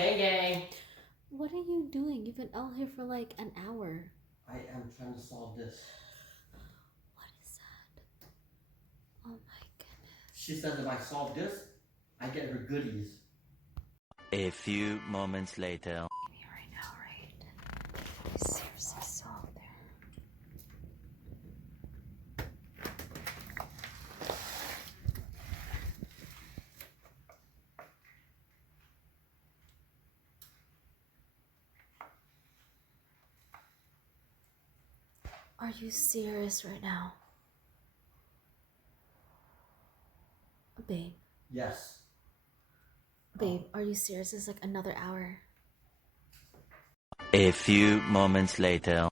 Gang gang. What are you doing? You've been out here for like an hour. I am trying to solve this. What is that? Oh my goodness. She says if I solve this, I get her goodies. A few moments later. Me right now, right? Seriously, solve there. Are you serious right now? Babe. Yes. Babe, are you serious? It's like another hour. A few moments later.